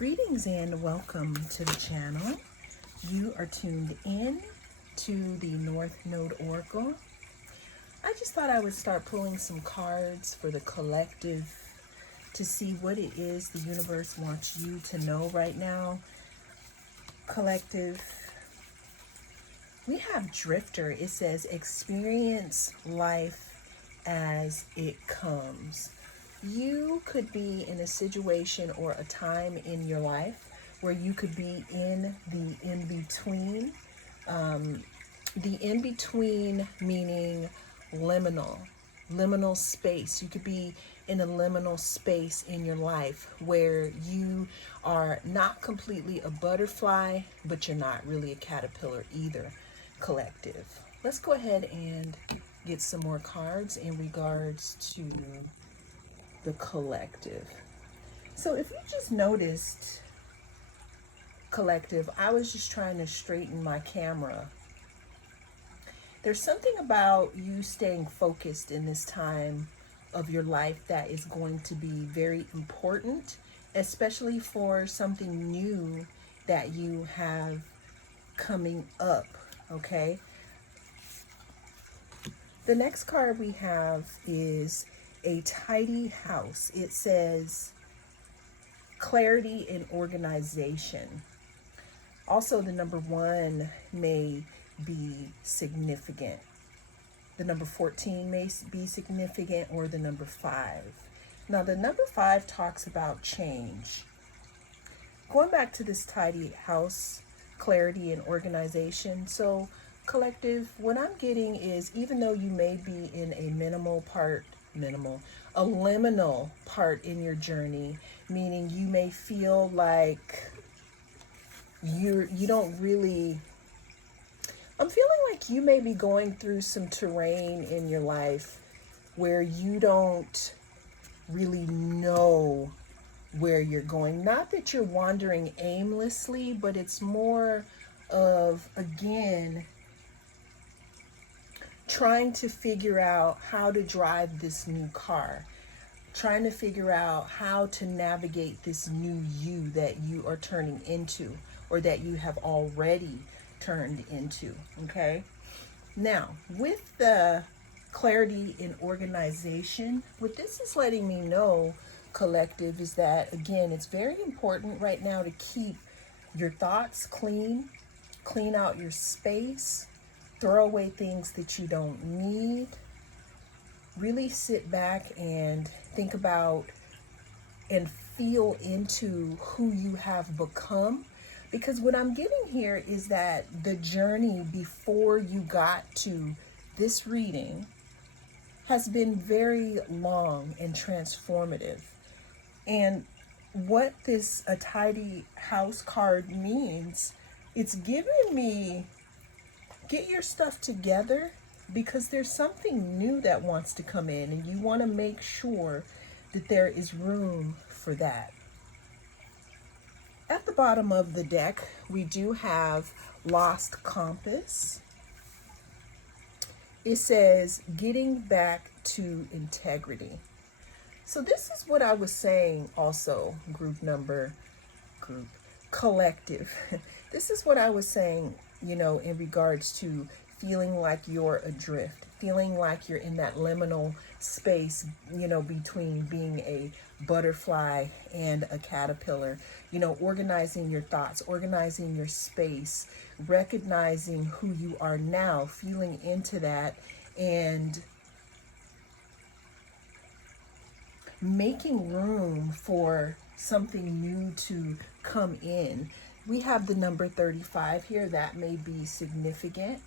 Greetings and welcome to the channel. You are tuned in to the North Node Oracle. I just thought I would start pulling some cards for the collective to see what it is the universe wants you to know right now. Collective, we have Drifter. It says experience life as it comes. You could be in a situation or a time in your life where you could be in the in-between. The in-between meaning liminal space. You could be in a liminal space in your life where you are not completely a butterfly, but you're not really a caterpillar either. Collective. Let's go ahead and get some more cards in regards to the collective. So if you just noticed, collective, I was just trying to straighten my camera. There's something about you staying focused in this time of your life that is going to be very important, especially for something new that you have coming up, okay? The next card we have is a tidy house. It says clarity and organization. Also, the number 1 may be significant. The number 14 may be significant, or the number 5. Now, the number 5 talks about change. Going back to this tidy house, clarity and organization. So, collective, what I'm getting is, even though you may be in a a liminal part in your journey, meaning you may feel like you don't really, I'm feeling like you may be going through some terrain in your life where you don't really know where you're going. Not that you're wandering aimlessly, but it's more of, again, trying to figure out how to drive this new car, trying to figure out how to navigate this new you that you are turning into, or that you have already turned into, okay? Now, with the clarity in organization, what this is letting me know, collective, is that, again, it's very important right now to keep your thoughts clean out your space, throw away things that you don't need. Really sit back and think about and feel into who you have become. Because what I'm getting here is that the journey before you got to this reading has been very long and transformative. And what this a tidy house card means, it's giving me, get your stuff together, because there's something new that wants to come in, and you want to make sure that there is room for that. At the bottom of the deck, we do have Lost Compass. It says getting back to integrity. So this is what I was saying also, collective. This is what I was saying, you know, in regards to feeling like you're adrift, feeling like you're in that liminal space, you know, between being a butterfly and a caterpillar, you know, organizing your thoughts, organizing your space, recognizing who you are now, feeling into that, and making room for something new to come in. We have the number 35 here. That may be significant.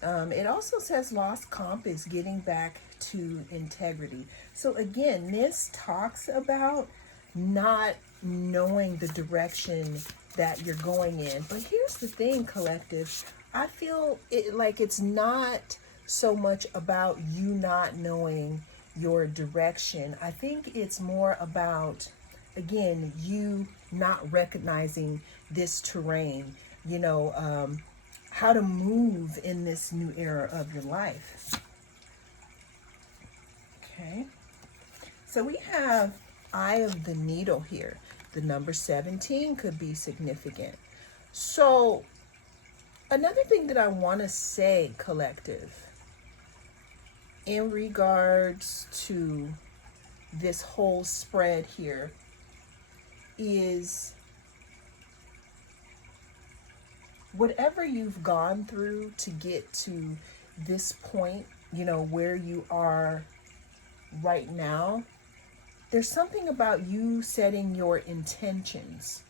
It also says lost compass, getting back to integrity. So again, this talks about not knowing the direction that you're going in. But here's the thing, collective. I feel like it's not so much about you not knowing your direction. I think it's more about, again, you not recognizing this terrain, you know, how to move in this new era of your life. Okay, so we have Eye of the Needle here. The number 17 could be significant. So, another thing that I want to say, collective, in regards to this whole spread here, is whatever you've gone through to get to this point, where you are right now, there's something about you setting your intentions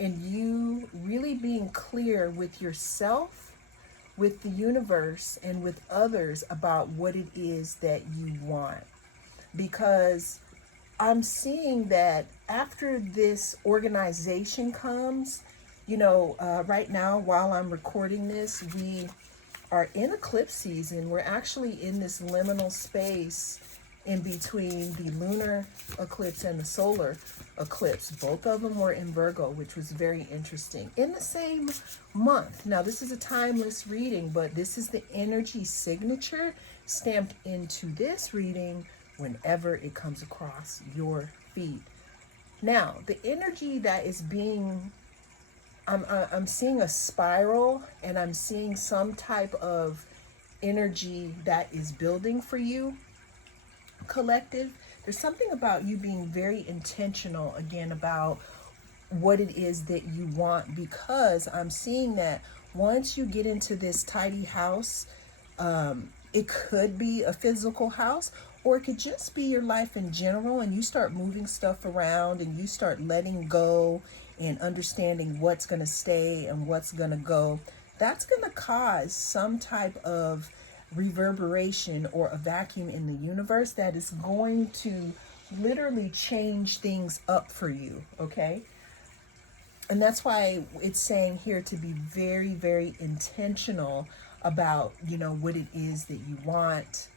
and you really being clear with yourself, with the universe, and with others about what it is that you want. Because I'm seeing that after this organization comes, right now while I'm recording this, we are in eclipse season. We're actually in this liminal space in between the lunar eclipse and the solar eclipse. Both of them were in Virgo, which was very interesting, in the same month. Now, this is a timeless reading, but this is the energy signature stamped into this reading whenever it comes across your feed. Now, the energy that is being, I'm seeing a spiral, and I'm seeing some type of energy that is building for you, collective. There's something about you being very intentional again about what it is that you want, because I'm seeing that once you get into this tidy house, it could be a physical house, or it could just be your life in general, and you start moving stuff around and you start letting go and understanding what's going to stay and what's going to go. That's going to cause some type of reverberation or a vacuum in the universe that is going to literally change things up for you, okay? And that's why it's saying here to be very, very intentional about, what it is that you want,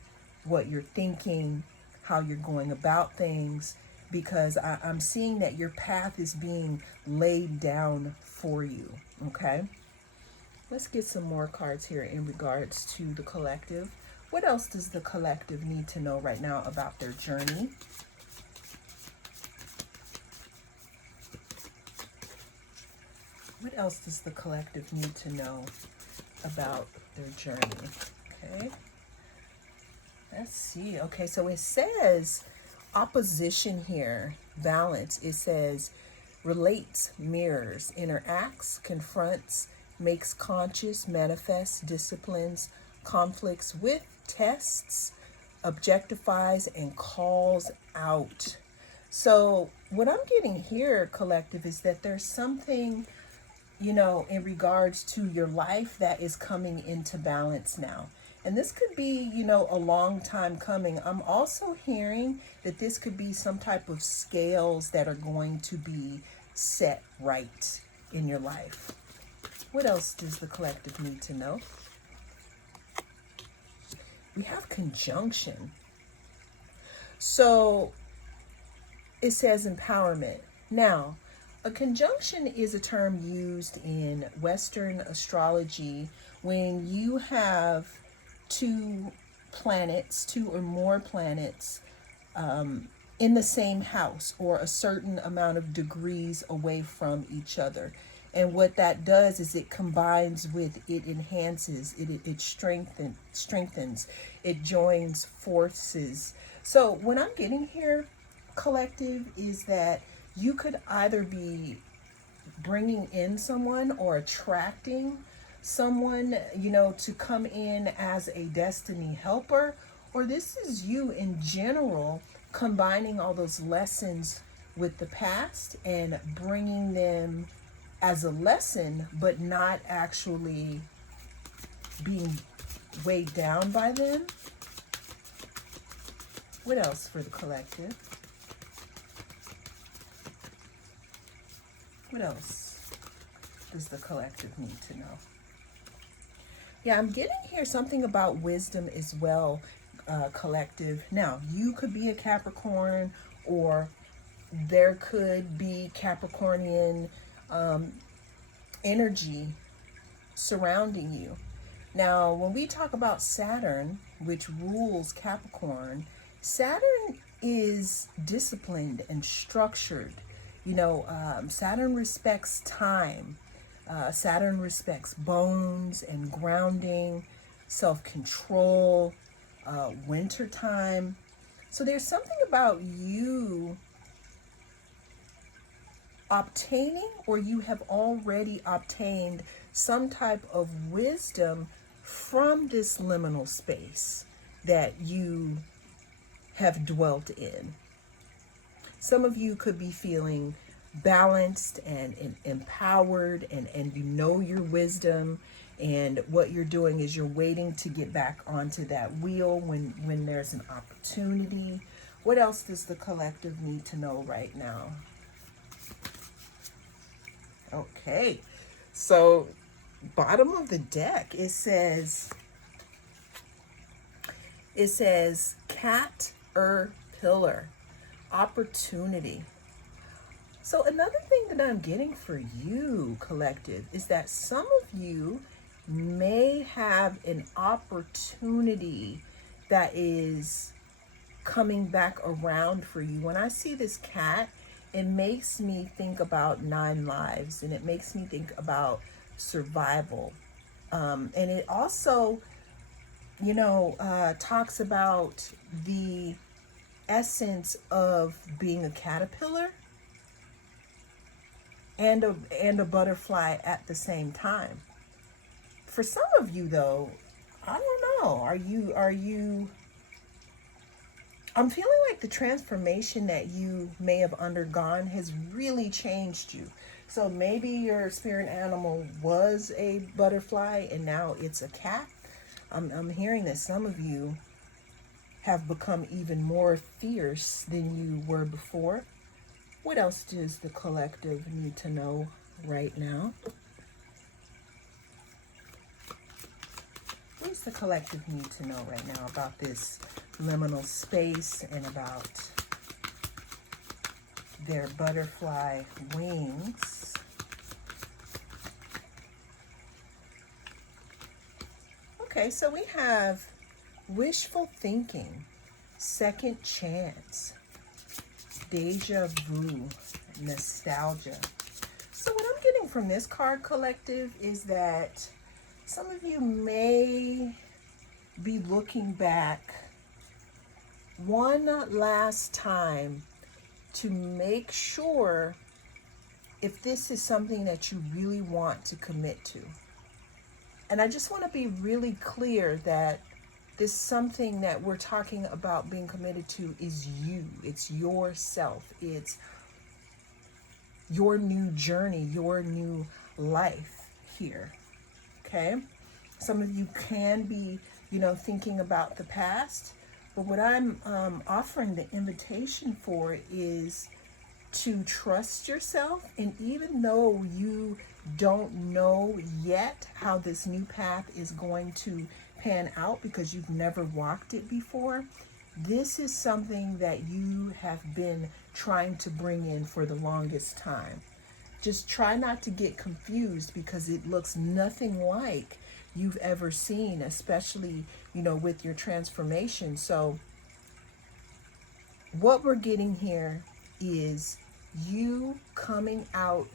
what you're thinking, how you're going about things, because I'm seeing that your path is being laid down for you, okay? Let's get some more cards here in regards to the collective. What else does the collective need to know right now about their journey? What else does the collective need to know about their journey? Okay. Let's see. Okay, so it says opposition here, balance. It says relates, mirrors, interacts, confronts, makes conscious, manifests, disciplines, conflicts with, tests, objectifies, and calls out. So what I'm getting here, collective, is that there's something, in regards to your life that is coming into balance now. And this could be, a long time coming. I'm also hearing that this could be some type of scales that are going to be set right in your life. What else does the collective need to know? We have conjunction. So it says empowerment. Now, a conjunction is a term used in Western astrology when you have two or more planets in the same house, or a certain amount of degrees away from each other. And what that does is it combines with, it enhances, it strengthens, it joins forces. So what I'm getting here, collective, is that you could either be bringing in someone or attracting someone, to come in as a destiny helper, or this is you in general combining all those lessons with the past and bringing them as a lesson, but not actually being weighed down by them. What else for the collective? What else does the collective need to know? Yeah, I'm getting here something about wisdom as well, collective. Now, you could be a Capricorn, or there could be Capricornian energy surrounding you. Now, when we talk about Saturn, which rules Capricorn, Saturn is disciplined and structured. Saturn respects time. Saturn respects bones and grounding, self-control, winter time. So there's something about you obtaining, or you have already obtained some type of wisdom from this liminal space that you have dwelt in. Some of you could be feeling balanced and empowered, and you know your wisdom, and what you're doing is you're waiting to get back onto that wheel when there's an opportunity. What else does the collective need to know right now? Okay, so bottom of the deck, it says caterpillar, opportunity. So another thing that I'm getting for you, collective, is that some of you may have an opportunity that is coming back around for you. When I see this cat, it makes me think about 9 lives, and it makes me think about survival. And it also, talks about the essence of being a caterpillar and a butterfly at the same time. For some of you, though, I don't know. Are you? I'm feeling like the transformation that you may have undergone has really changed you. So maybe your spirit animal was a butterfly and now it's a cat. I'm hearing that some of you have become even more fierce than you were before. What else does the collective need to know right now? What does the collective need to know right now about this liminal space and about their butterfly wings? Okay, so we have wishful thinking, second chance, deja vu, nostalgia. So what I'm getting from this card, collective, is that some of you may be looking back one last time to make sure if this is something that you really want to commit to. And I just want to be really clear that this something that we're talking about being committed to is you. It's yourself. It's your new journey, your new life here. Okay? Some of you can be, thinking about the past. But what I'm offering the invitation for is to trust yourself. And even though you don't know yet how this new path is going to pan out because you've never walked it before, this is something that you have been trying to bring in for the longest time. Just try not to get confused because it looks nothing like you've ever seen, especially, with your transformation. So what we're getting here is you coming out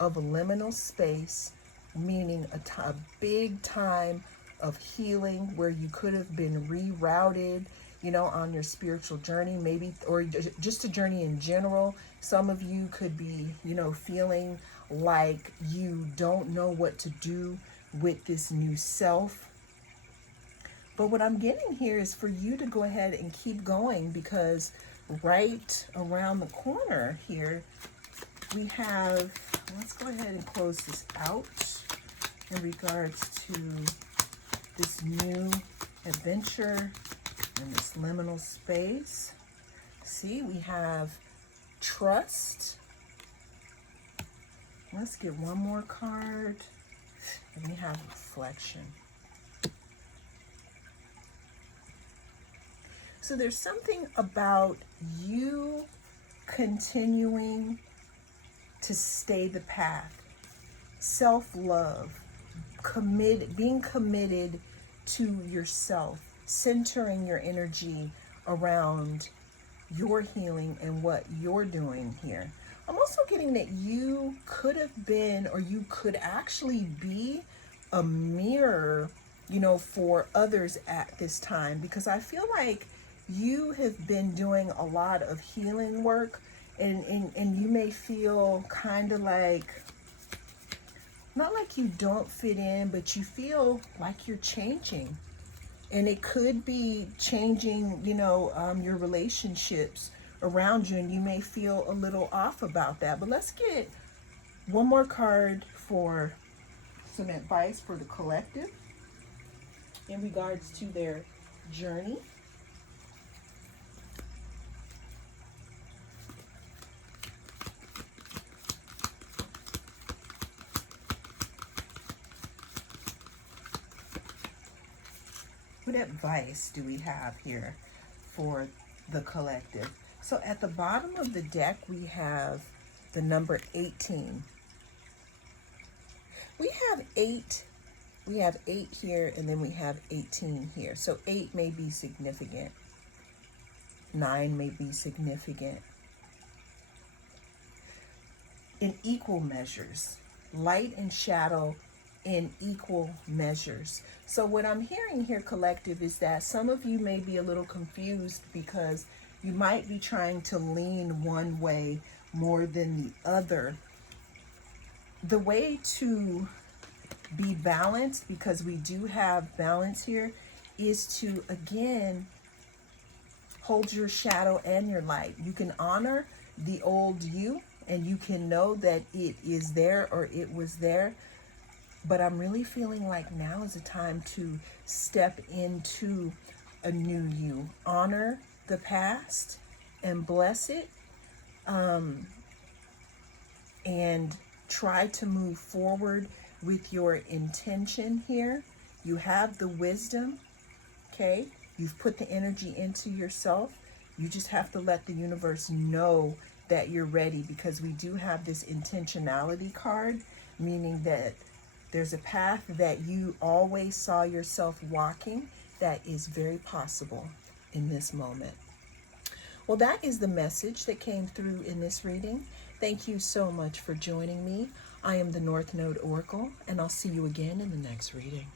of a liminal space, meaning a big time of healing where you could have been rerouted, on your spiritual journey, maybe, or just a journey in general. Some of you could be, feeling like you don't know what to do with this new self. But what I'm getting here is for you to go ahead and keep going, because right around the corner here, we have, let's go ahead and close this out in regards to this new adventure in this liminal space. See, we have trust. Let's get one more card. And we have reflection. So there's something about you continuing to stay the path, self-love, being committed to yourself, centering your energy around your healing and what you're doing here. I'm also getting that you could have been, or you could actually be a mirror, for others at this time, because I feel like you have been doing a lot of healing work, and you may feel kind of like, not like you don't fit in, but you feel like you're changing. And it could be changing, your relationships around you, and you may feel a little off about that. But let's get one more card for some advice for the collective in regards to their journey. What advice do we have here for the collective? So at the bottom of the deck, we have the number 18. We have 8. We have 8 here, and then we have 18 here. So 8 may be significant. 9 may be significant. In equal measures, light and shadow in equal measures. So what I'm hearing here, collective, is that some of you may be a little confused because you might be trying to lean one way more than the other. The way to be balanced, because we do have balance here, is to, again, hold your shadow and your light. You can honor the old you, and you can know that it is there, or it was there. But I'm really feeling like now is the time to step into a new you. Honor the past and bless it, and try to move forward with your intention here. You have the wisdom, okay? You've put the energy into yourself. You just have to let the universe know that you're ready, because we do have this intentionality card, meaning that there's a path that you always saw yourself walking that is very possible in this moment. Well, that is the message that came through in this reading. Thank you so much for joining me. I am the North Node Oracle, and I'll see you again in the next reading.